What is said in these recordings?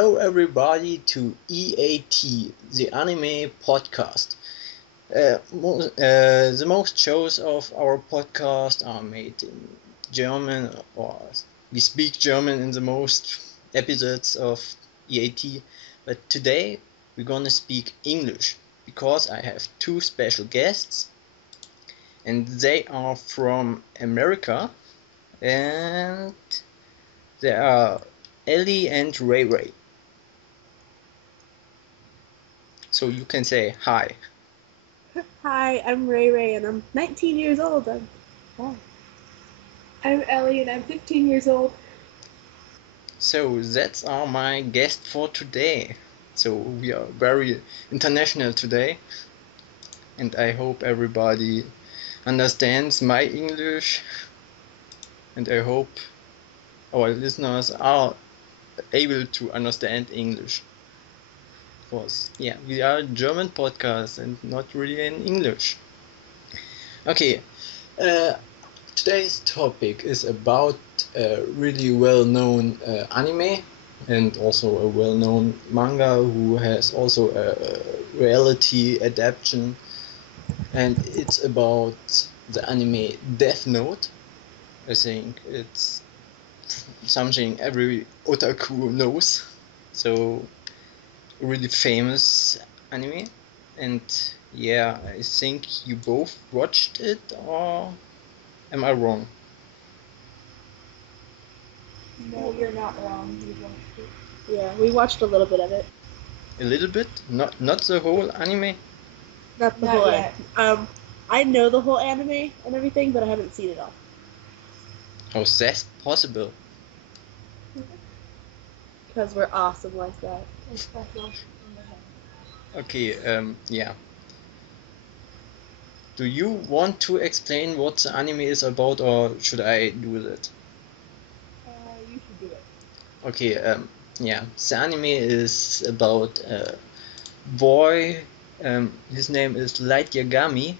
Hello everybody to EAT, the anime podcast. The most shows of our podcast are made in German, or we speak German in the most episodes of EAT. But today we're gonna speak English because I have two special guests, and they are from America, and they are Ellie and Ray Ray. So you can say hi. Hi, I'm Ray Ray and I'm 19 years old. I'm Ellie and I'm 15 years old. So that's are my guest for today. So we are very international today, and I hope everybody understands my English, and I hope our listeners are able to understand English. Because yeah, we are a German podcast and not really in English. Okay, today's topic is about a really well-known anime and also a well-known manga who has also a reality adaptation, and it's about the anime Death Note. I think it's something every otaku knows. So really famous anime, and yeah, I think you both watched it, or am I wrong? No, you're not wrong. You watched it. Yeah, we watched a little bit of it. A little bit, not the whole anime. Not the Not whole yet. I know the whole anime and everything, but I haven't seen it all. How's that possible? Because we're awesome like that. It's special. Okay, yeah. Do you want to explain what the anime is about, or should I do that? You should do it. Okay, yeah. The anime is about a boy. His name is Light Yagami,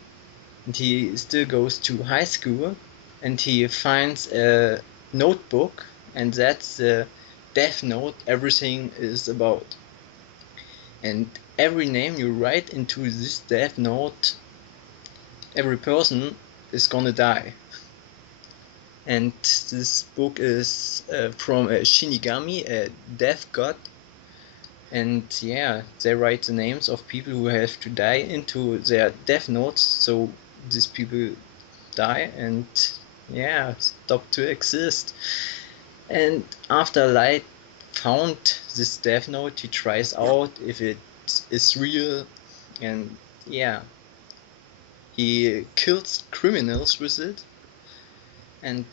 and he still goes to high school, and he finds a notebook, and that's the Death Note everything is about. And every name you write into this Death Note, every person is gonna die. And this book is from a Shinigami, a death god. And yeah, they write the names of people who have to die into their death notes, so these people die and yeah, stop to exist. And after Light found this death note, he tries out if it is real, and yeah, he kills criminals with it. And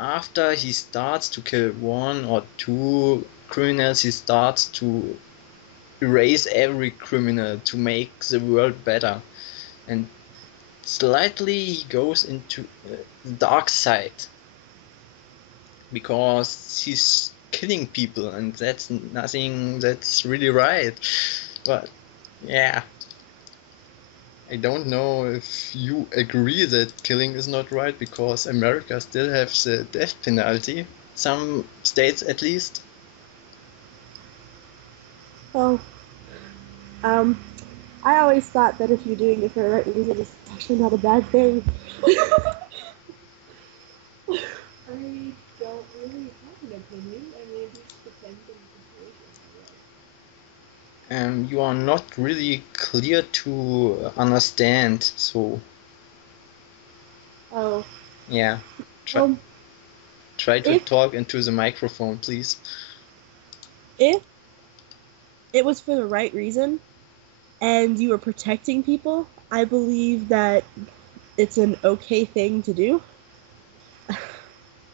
after he starts to kill one or two criminals, he starts to erase every criminal to make the world better. And slightly he goes into the dark side because he's killing people, and that's nothing that's really right. But yeah, I don't know if you agree that killing is not right, because America still have the death penalty, some states at least. Well, I always thought that if you're doing it for the right reason, it's actually not a bad thing. I don't really have an opinion. I mean, it just depends on the situation. You are not really clear to understand, so Oh, yeah, try to talk into the microphone, please. If it was for the right reason and you were protecting people, I believe that it's an okay thing to do.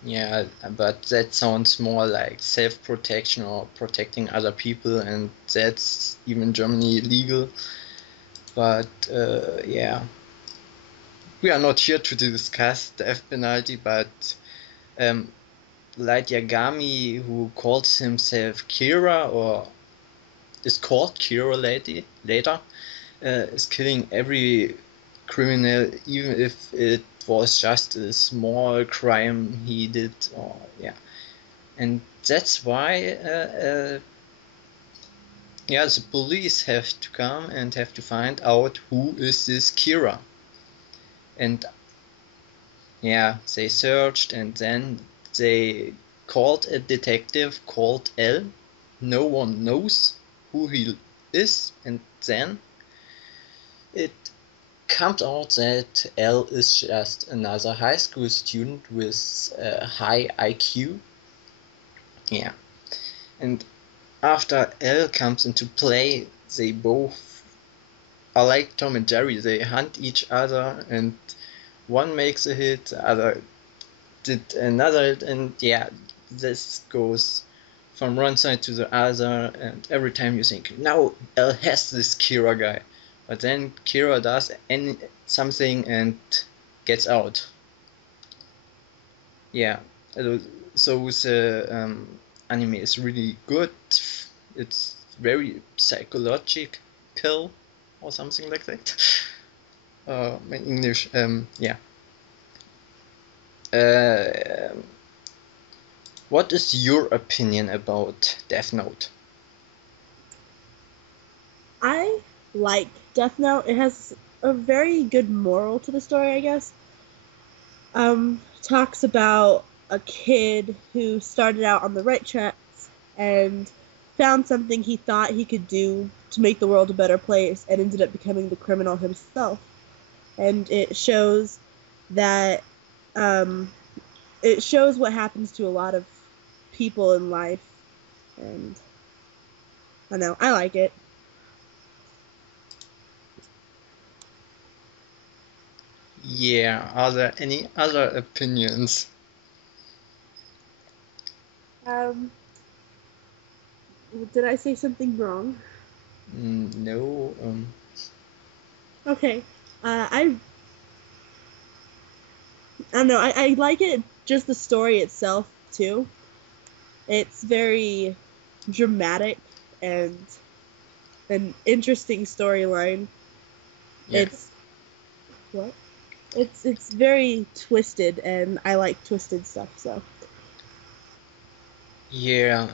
Yeah, but that sounds more like self-protection or protecting other people, and that's even Germany legal. But yeah, we are not here to discuss death penalty, but Light Yagami, who calls himself Kira, or is called Kira later, is killing every criminal, even if it was just a small crime he did, or yeah. And that's why yeah, the police have to come and have to find out who is this Kira. And yeah, they searched and then they called a detective called L. No one knows who he is, and then it comes out that L is just another high school student with a high IQ. Yeah, and after L comes into play, they both are like Tom and Jerry. They hunt each other, and one makes a hit, the other did another, and yeah, this goes from one side to the other, and every time you think, now L has this Kira guy, but then Kira does something and gets out. Yeah, so the anime is really good. It's very psychological or something like that. In English, yeah. Uh, what is your opinion about Death Note? I like Death Note. It has a very good moral to the story, I guess. Talks about a kid who started out on the right tracks and found something he thought he could do to make the world a better place and ended up becoming the criminal himself. And it shows that it shows what happens to a lot of people in life, and I know I like it. Yeah, are there any other opinions? Um, did I say something wrong? No. Okay. I don't know. I like it. Just the story itself too. It's very dramatic and an interesting storyline. Yeah. It's what? It's very twisted, and I like twisted stuff. So Yeah.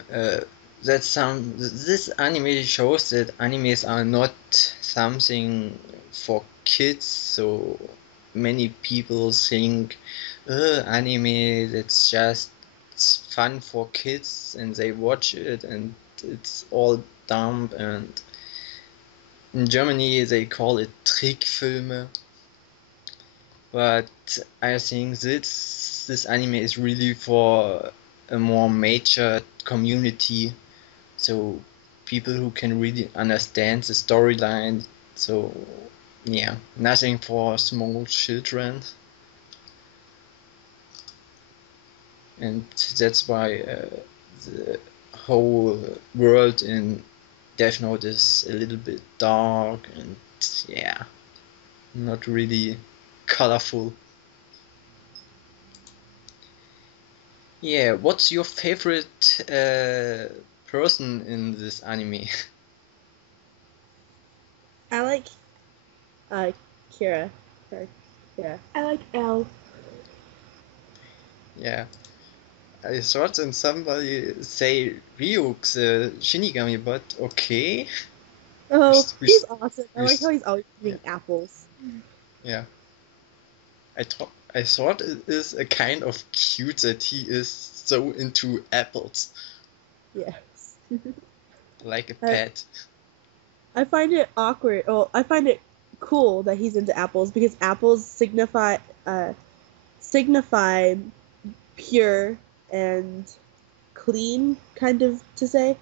This anime shows that animes are not something for kids. So many people think, anime that's just it's fun for kids, and they watch it, and it's all dumb. And in Germany they call it Trickfilme. But I think this anime is really for a more mature community, so people who can really understand the storyline. So yeah, nothing for small children, and that's why the whole world in Death Note is a little bit dark and yeah, not really colorful. Yeah, what's your favorite person in this anime? I like uh Kira. Or, yeah. I like L. Yeah, I thought then somebody say Ryuk the Shinigami, but okay. Oh, We, he's awesome. I we, like how he's always yeah, eating apples. yeah. I thought it is a kind of cute that he is so into apples, Yes. like a I, pet. I find it awkward. Oh, I find it cool that he's into apples because apples signify pure and clean, kind of to say,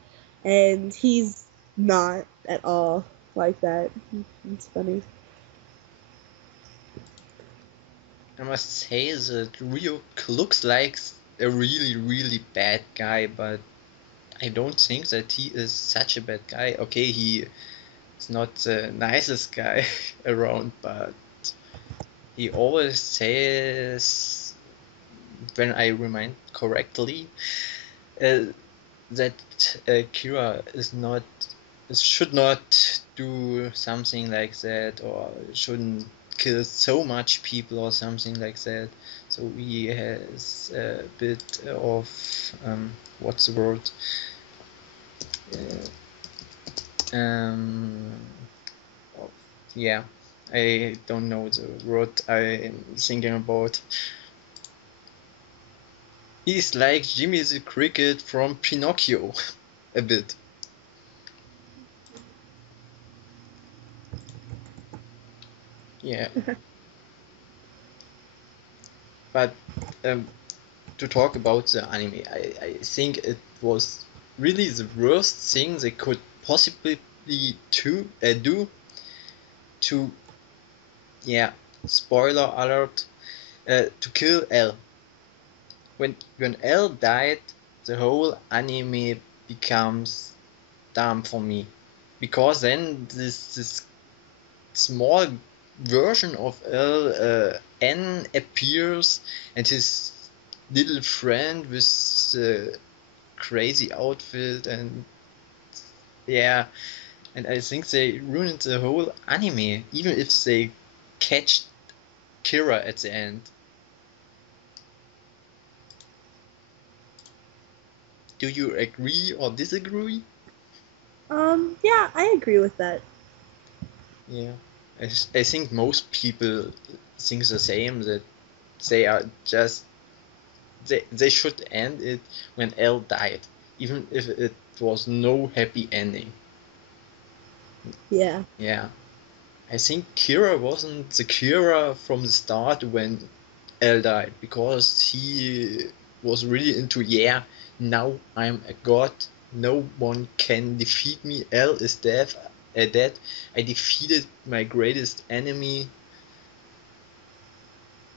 and he's not at all like that. It's funny. I must say that Ryuk looks like a really, really bad guy, but I don't think that he is such a bad guy. Okay, he is not the nicest guy around, but he always says, when I remind correctly, uh, that Kira should not do something like that, or shouldn't kill so much people or something like that. So he has a bit of what's the word? Uh, Um, oh, yeah, I don't know the word I'm thinking about. He's like Jimmy the Cricket from Pinocchio, a bit. Yeah, but to talk about the anime, I think it was really the worst thing they could possibly do to, yeah, spoiler alert, to kill L. When L died, the whole anime becomes dumb for me, because then this small version of N appears, and his little friend with the crazy outfit, and yeah, and I think they ruined the whole anime, even if they catch Kira at the end. Do you agree or disagree? Yeah, I agree with that. Yeah, I think most people think the same, that they are just they should end it when L died, even if it was no happy ending. Yeah. Yeah, I think Kira wasn't the Kira from the start when L died, because he was really into, yeah, now I'm a god, no one can defeat me, L is dead, I defeated my greatest enemy,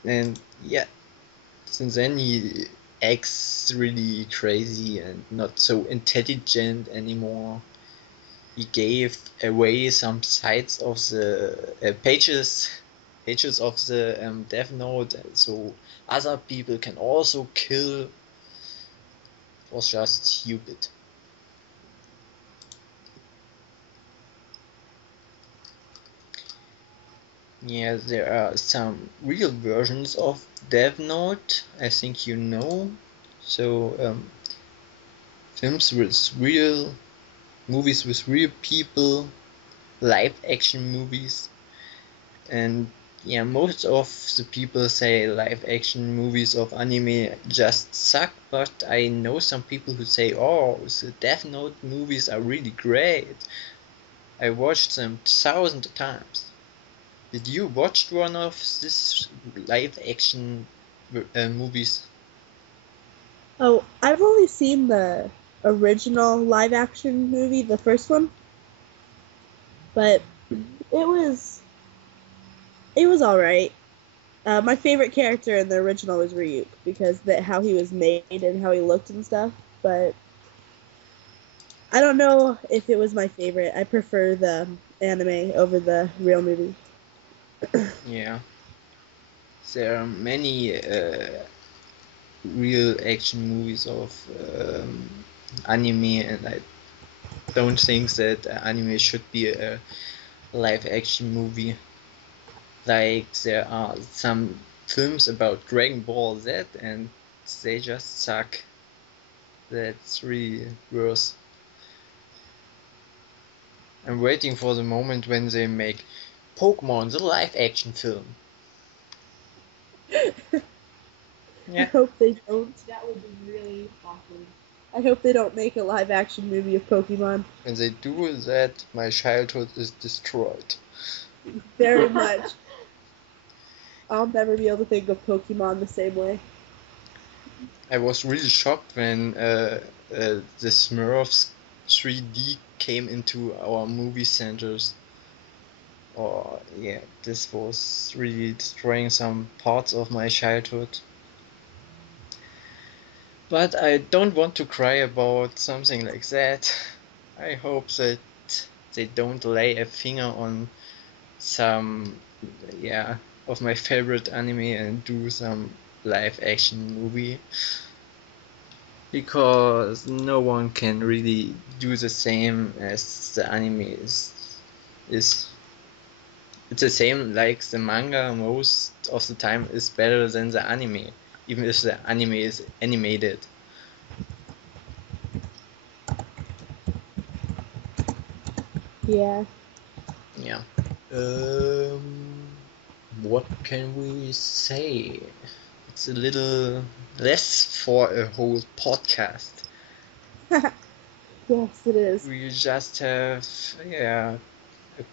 and yeah, since then he acts really crazy and not so intelligent anymore. He gave away some sides of the pages of the Death Note, so other people can also kill. It was just stupid. Yeah, there are some real versions of Death Note, I think you know. So films with real movies with real people, live action movies, and yeah, most of the people say live action movies of anime just suck, but I know some people who say, oh, the Death Note movies are really great, I watched them thousands of times. Did you watch one of these live action movies? Oh, I've only seen the original live action movie, the first one, but it was all right. My favorite character in the original was Ryuk because that how he was made and how he looked and stuff. But I don't know if it was my favorite. I prefer the anime over the real movie. Yeah, there are many real action movies of anime, and I don't think that anime should be a live action movie. Like there are some films about Dragon Ball Z and they just suck. That's really worse. I'm waiting for the moment when they make Pokemon the live action film. I Yeah. hope they don't. That would be really awkward. I hope they don't make a live action movie of Pokemon. When they do that, my childhood is destroyed. Very much. I'll never be able to think of Pokemon the same way. I was really shocked when the Smurfs 3D came into our movie centers. Oh, yeah, this was really destroying some parts of my childhood. But I don't want to cry about something like that. I hope that they don't lay a finger on some, yeah, of my favorite anime and do some live action movie. Because no one can really do the same as the anime is it's the same, like the manga most of the time is better than the anime, even if the anime is animated. Yeah. Yeah. What can we say? It's a little less for a whole podcast. Yes, it is. We just have, yeah, a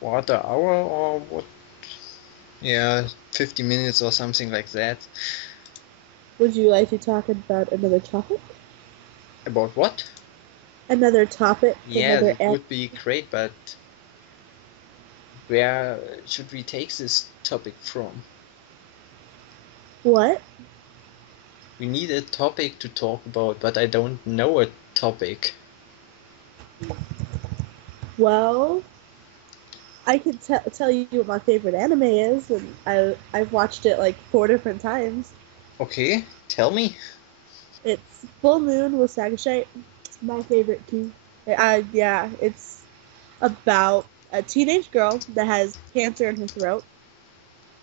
quarter hour or what? Yeah, 50 minutes or something like that. Would you like to talk about another topic? About what? Another topic? Yeah, Another that would be great, but where should we take this topic from? What? We need a topic to talk about, but I don't know a topic. Well, I could tell you what my favorite anime is, and I've watched it like 4 different times. Okay, tell me. It's Full Moon with Sagittarius. It's my favorite too. Yeah, it's about a teenage girl that has cancer in her throat,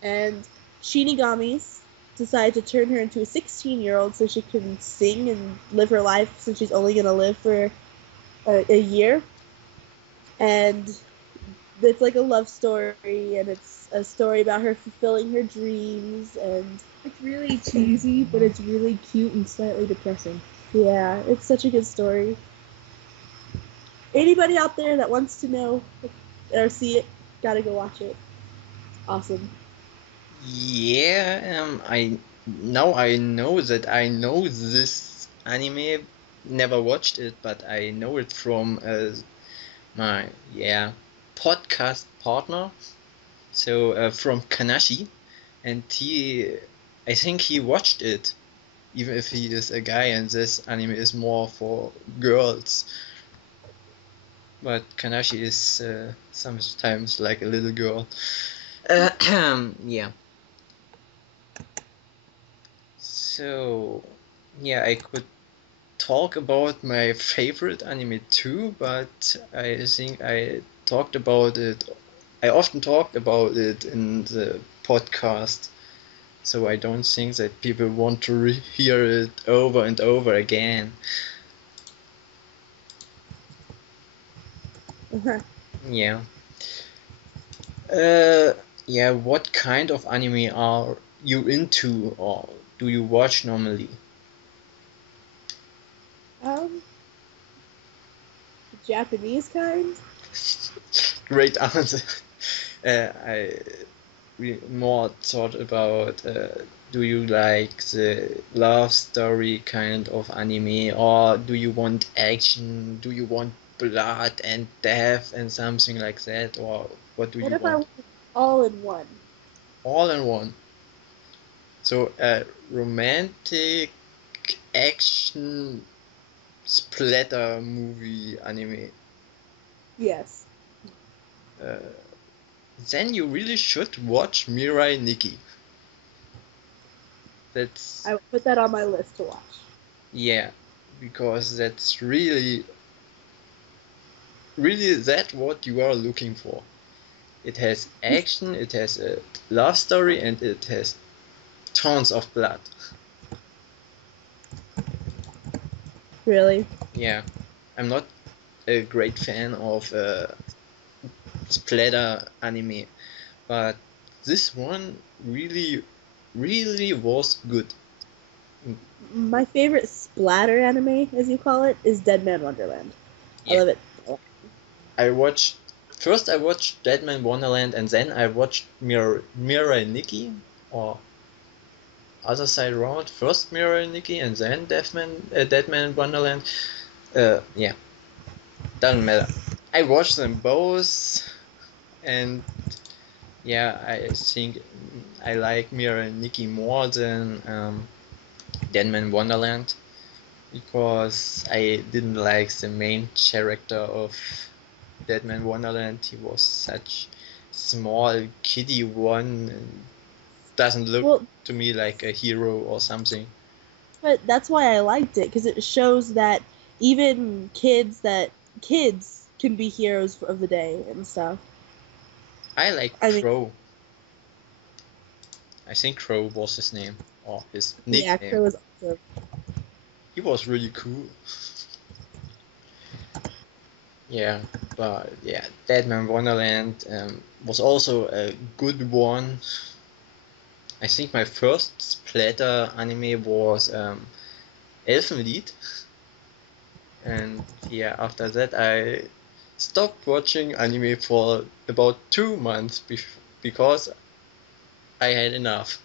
and Shinigamis decide to turn her into a 16-year-old so she can sing and live her life since she's only gonna live for a year. And it's like a love story, and it's a story about her fulfilling her dreams, and It's really cheesy, but it's really cute and slightly depressing. yeah, it's such a good story. Anybody out there that wants to know or see it, gotta go watch it. It's awesome. Yeah, I know that I know this anime. Never watched it, but I know it from my podcast partner. So from Kanashi, and I think he watched it, even if he is a guy, and this anime is more for girls. But Kanashi is sometimes like a little girl. Yeah. So, yeah, I could talk about my favorite anime too, but I think I talked about it. I often talked about it in the podcast, so I don't think that people want to hear it over and over again. Yeah. Uh, yeah, what kind of anime are you into, or do you watch normally? um, Japanese kind. Great answer. I more thought about do you like the love story kind of anime, or do you want action? Do you want blood and death and something like that, or what do What you if I want? was all in one? All in one. So a romantic action splatter movie anime. Yes. Uh, then you really should watch Mirai Nikki. That's I would put that on my list to watch. yeah, because that's really that what you are looking for. It has action, it has a love story, and it has tons of blood. Really? Yeah, I'm not a great fan of splatter anime, but this one really was good. My favorite splatter anime, as you call it, is Dead Man Wonderland. I Yeah, love it. I watched Deadman Wonderland, and then I watched Mirai Nikki, or other side around. First Mirai Nikki, and then Deadman Wonderland. Yeah, doesn't matter. I watched them both, and yeah, I think I like Mirai Nikki more than Deadman Wonderland, because I didn't like the main character of Deadman Wonderland. He was such small kiddie one, and doesn't look Well, to me like a hero or something. but that's why I liked it, because it shows that even kids can be heroes of the day and stuff. I like I mean, Crow. I think Crow was his name, or his yeah, nickname. Crow is awesome. He was really cool. Yeah. But yeah, Deadman Wonderland was also a good one. I think my first splatter anime was Elfenlied, and yeah, after that I stopped watching anime for about 2 months because I had enough.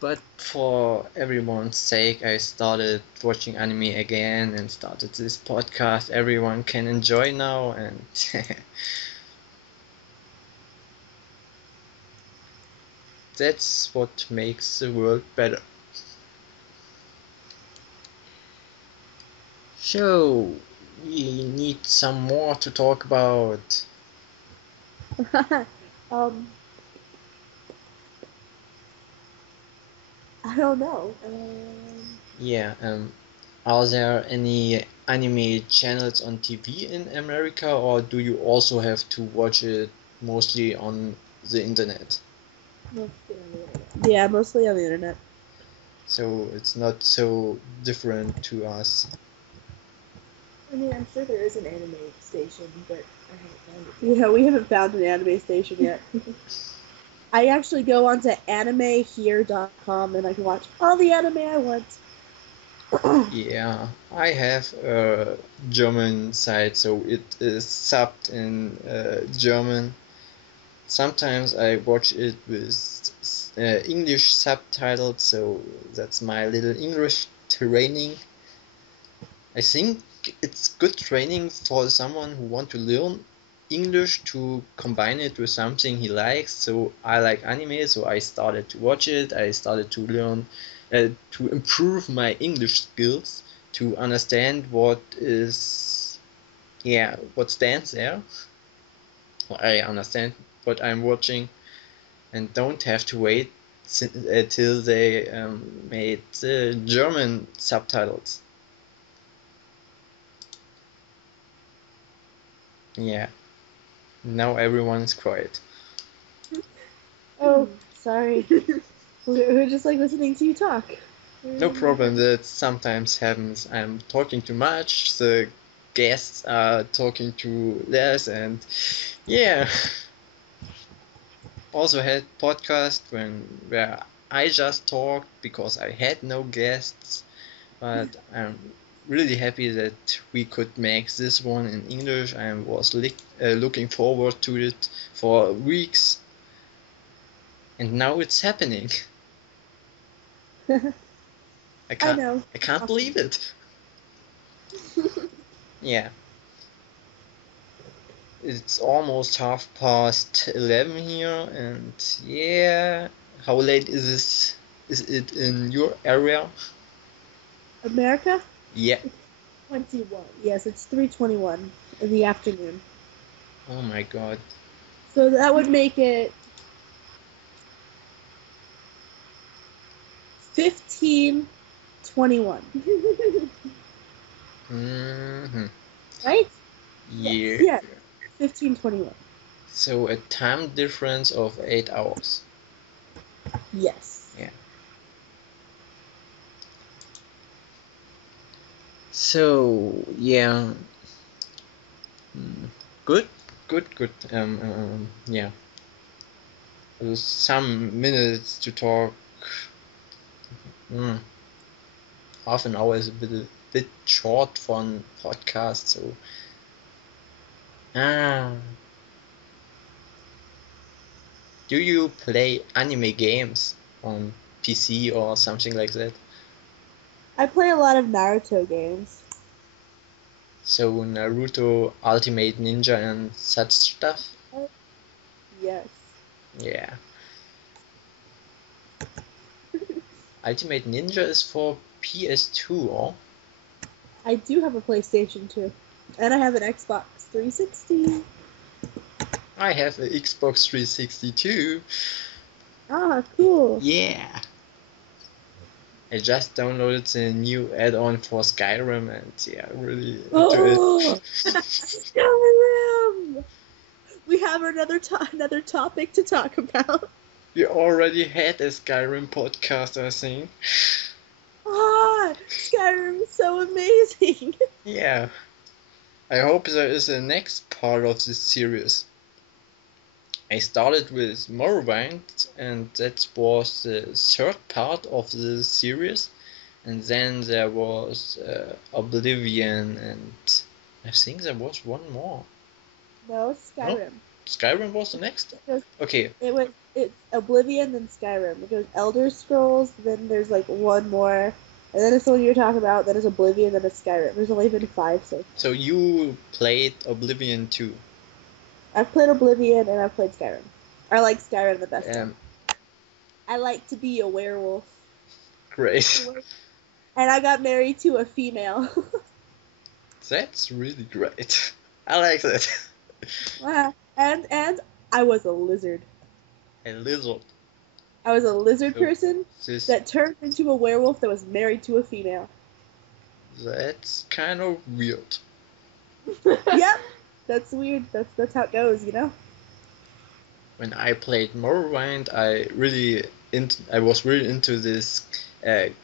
But for everyone's sake, I started watching anime again and started this podcast everyone can enjoy now, and that's what makes the world better. So, we need some more to talk about. um, I don't know. Yeah, are there any anime channels on TV in America, or do you also have to watch it mostly on the internet? Mostly on the internet. Yeah, mostly on the internet. So it's not so different to us. I mean, I'm sure there is an anime station, but I haven't found it yet. Yeah, we haven't found an anime station yet. I actually go onto animehere.com and I can watch all the anime I want. Yeah, I have a German site, so it is subbed in German. Sometimes I watch it with English subtitles, so that's my little English training. I think it's good training for someone who want to learn English to combine it with something he likes. So I like anime, so I started to watch it. I started to learn to improve my English skills to understand what stands there. I understand what I'm watching and don't have to wait till they made the German subtitles. Yeah, now everyone's quiet. Oh, sorry. We're just like listening to you talk. No problem, that sometimes happens. I'm talking too much, the guests are talking too less, and yeah. Also had podcast where I just talked because I had no guests, but I'm really happy that we could make this one in English. I was looking forward to it for weeks, and now it's happening. I I can't know. I can't believe it. Yeah. It's almost 11:30 here, and yeah, how late is this? Is it in your area? America? Yeah. 21. Yes, it's 3:21 in the afternoon. Oh my god. So that would make it 15:21. Hmm. Right? Yeah. Yeah, 15:21. So a time difference of 8 hours. Yes. Yeah. So yeah. Good. Good. Good. Yeah. Some minutes to talk. Mm. Half an hour is a bit short for a podcast, so ah. Do you play anime games on PC or something like that? I play a lot of Naruto games. So Naruto, Ultimate Ninja, and such stuff? Yes. Yeah. Ultimate Ninja is for PS2, or? I do have a PlayStation 2. And I have an Xbox 360. I have a Xbox 360 too. Ah, cool. Yeah. I just downloaded the new add-on for Skyrim and yeah, really into it. Oh, Skyrim! We have another topic to talk about. We already had a Skyrim podcast, I think. Ah, god, Skyrim is so amazing. Yeah. I hope there is a next part of this series. I started with Morrowind, and that was the third part of the series. And then there was Oblivion, and I think there was one more. No, Skyrim. Skyrim was the next? Okay. It's Oblivion, then Skyrim. It goes Elder Scrolls, then there's like one more, and then it's the one you're talking about, then it's Oblivion, then it's Skyrim. There's only been 5 so far. So you played Oblivion too? I've played Oblivion and I've played Skyrim. I like Skyrim the best. I like to be a werewolf. Great. And I got married to a female. That's really great. I like that. And I was a lizard. A lizard. I was a lizard person that turned into a werewolf that was married to a female. That's kind of weird. Yep, that's weird. That's how it goes, you know. When I played Morrowind, I was really into this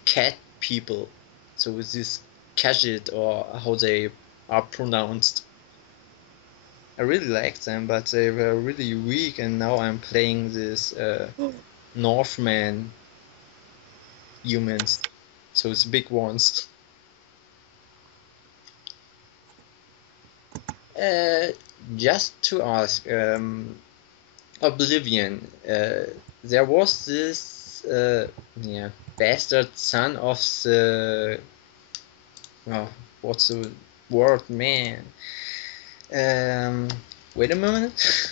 cat people. So with this Khajiit, or how they are pronounced. I really liked them, but they were really weak, and now I'm playing this Northman humans, so it's big ones. Just to ask, Oblivion, there was this bastard son of the what's the word, man? Wait a minute.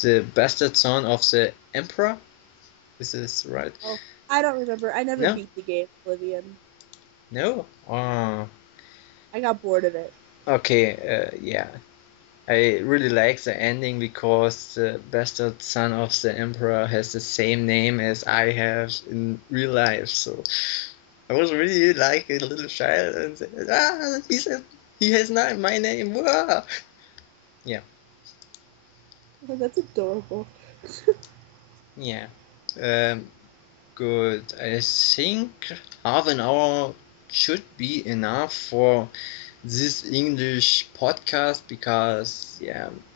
The bastard son of the emperor. Is this right? Oh, I don't remember. I never beat the game Oblivion. No. Oh. I got bored of it. Okay. Yeah. I really like the ending because the bastard son of the emperor has the same name as I have in real life. So I was really like a little child and said, he has not my name. Whoa! Yeah. Oh, that's adorable. Yeah. Good. I think half an hour should be enough for this English podcast, because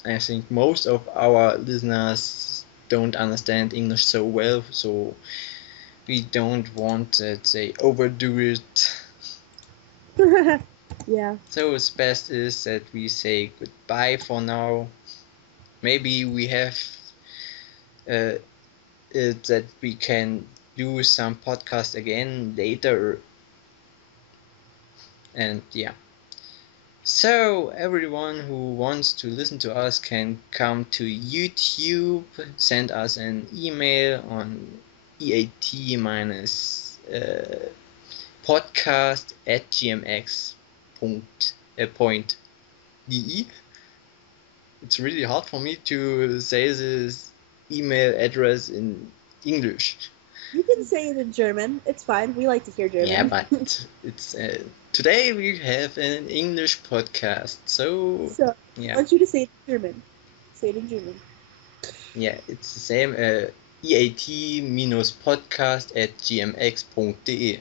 I think most of our listeners don't understand English so well, so we don't want that they overdo it. Yeah. So it's best is that we say goodbye for now. Maybe we have that we can do some podcast again later. And yeah. So everyone who wants to listen to us can come to YouTube, send us an email on eat-podcast@gmx.de. It's really hard for me to say this email address in English. You can say it in German. It's fine. We like to hear German. Yeah, but it's today we have an English podcast, so I want you to say it in German. Say it in German. Yeah, it's the same. eat-podcast@gmx.de.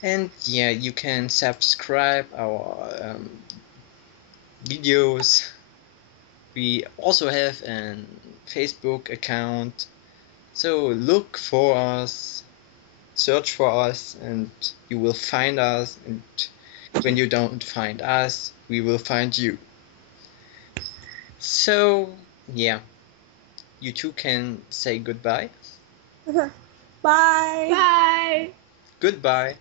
And yeah, you can subscribe our videos. We also have a Facebook account, so look for us, search for us, and you will find us. And when you don't find us, we will find you. So yeah, you two can say goodbye. Bye. Bye. Goodbye.